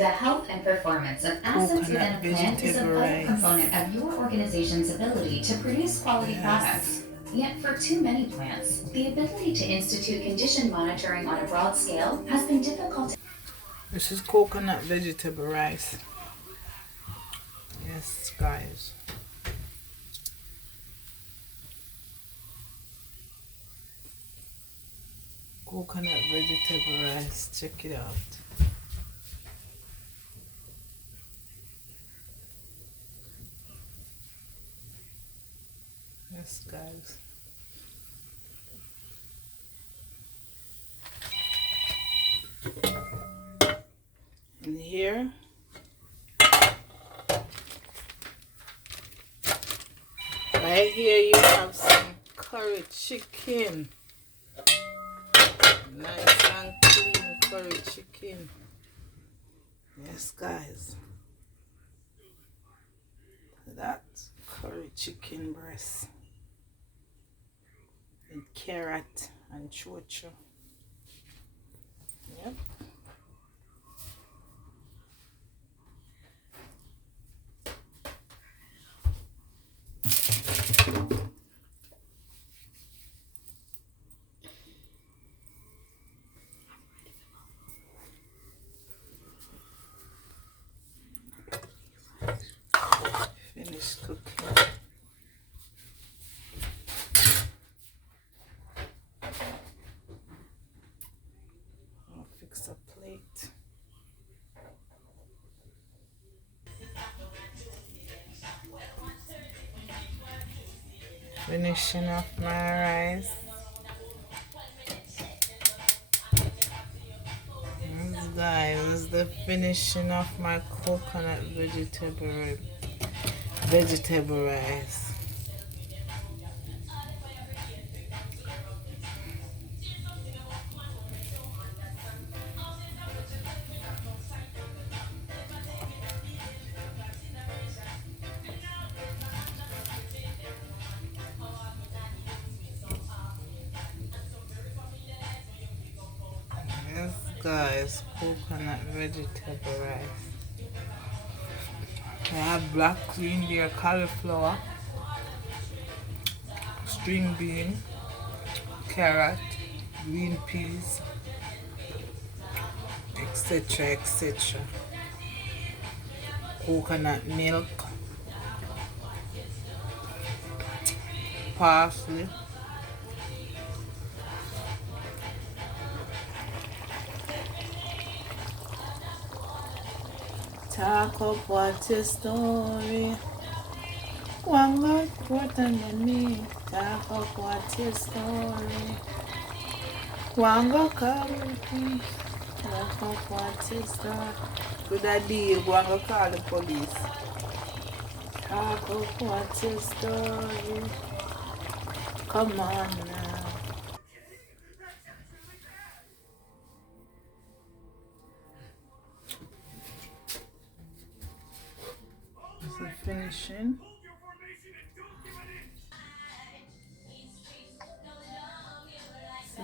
The health and performance of assets within Coconut a plant is a vegetable vital rice. component of your organization's ability to produce quality Yes. products. Yet, for too many plants, the ability to institute condition monitoring on a broad scale has been difficult. This is coconut vegetable rice. Yes, guys. Coconut vegetable rice. Check it out. Yes, guys. And here, right here, you have some curry chicken. Nice and clean curry chicken. Yes, guys. That's curry chicken breast with carrot and chocho. Yep. Finished cooking. I'll fix a plate. Finishing off my rice. This, guys, is the finishing of my coconut vegetable rice. Yes, guys, coconut vegetable rice. I have black reindeer cauliflower, string bean, carrot, green peas, etc. etc. Coconut milk, parsley. Talk up what your story. One more important than me. Talk up what your story. One go come with me. Talk up what your story. Good idea. Go and go call the police. Talk up what your story. Come on now. This is finishing.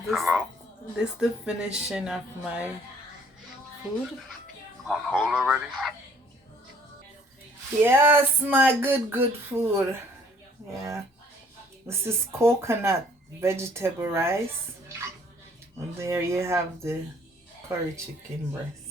This, Hello? this the finishing of my food. On hold already? Yes, my good food. Yeah. This is coconut vegetable rice. And there you have the curry chicken breast.